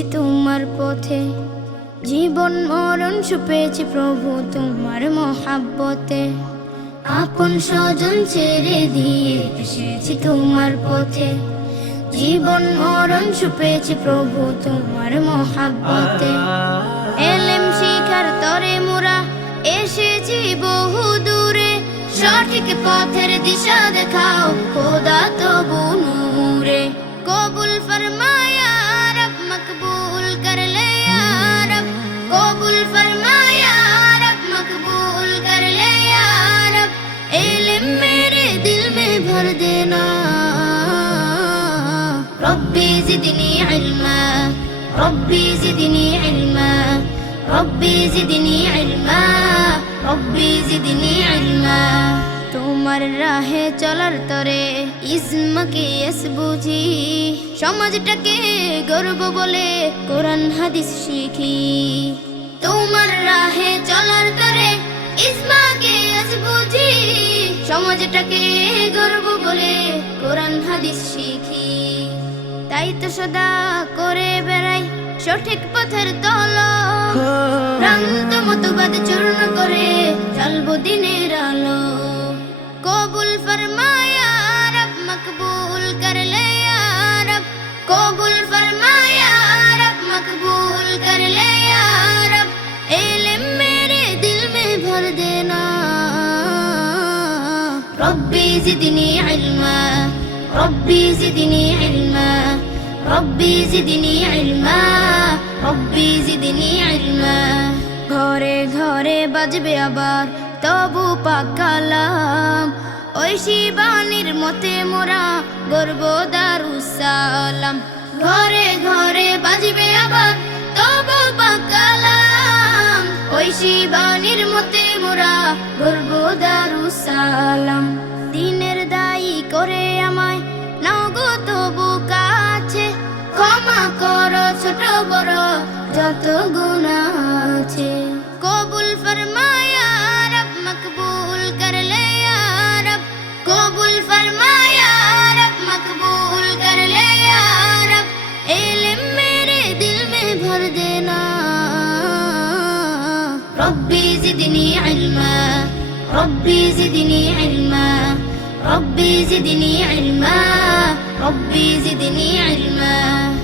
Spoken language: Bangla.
এসেছি তোমার পথে। জীবন মরণ সুপেছি প্রভু তোমার মহাব্বতে। আপন স্বজন ছেড়ে দিয়ে এসেছি তোমার পথে। জীবন মরণ সুপেছি প্রভু তোমার মহাব্বতে। এলেম শিখার তরে মোরা এসেছি বহু দূরে। সঠিক পথের দিশা দেখাও খোদা তবু নূরে। কবুল ফরমায়া ربي زدني علما. ربي زدني علما. ربي زدني علما. ربي زدني علما. তোমার রাহে চলার তরে ইসমাকে এস বুঝি। সমাজটাকে গর্ব বলে কোরআন হাদিস শিখি। তোমার রাহে চলার তরে ইসমাকে এস বুঝি। সমাজটাকে গর্ব বলে কোরআন হাদিস শিখি। তাই সদা করে বেড়াই সঠিক পথের দল ভ্রান্ত মতবাদ চূর্ণ করে চলব দিনের আলো। কবুল ফরমায়া মকবুল কর লে রব কবুল ফরমায়া মকবুল কর লে রব ইলম মেরে দিল মে ভর দেনা। রব্বি জিদনি ইলমা, রব্বি জিদনি ইলমা। রব্বি জিদনি ইলমা, রব্বি জিদনি ইলমা। ঘরে ঘরে বাজবে আবার তবু পাকালাম ওই শিবানির মতে মোরা গর্ব দারুসালাম। ঘরে ঘরে বাজবে আবার তবু পাকালাম ওই শিবানির মতে মোরা গর্ব দারুসালাম। বড় যত গুণা আছে। কবুল ফরমায়া, রব মকবুল কর লে রব। কবুল ফরমায়া, রব মকবুল কর লে রব। ইলম মেরে দিল মে ভর দেনা। রব্বি জিদনি ইলমা, রব্বি জিদনি ইলমা ربي زدني علما ربي زدني علما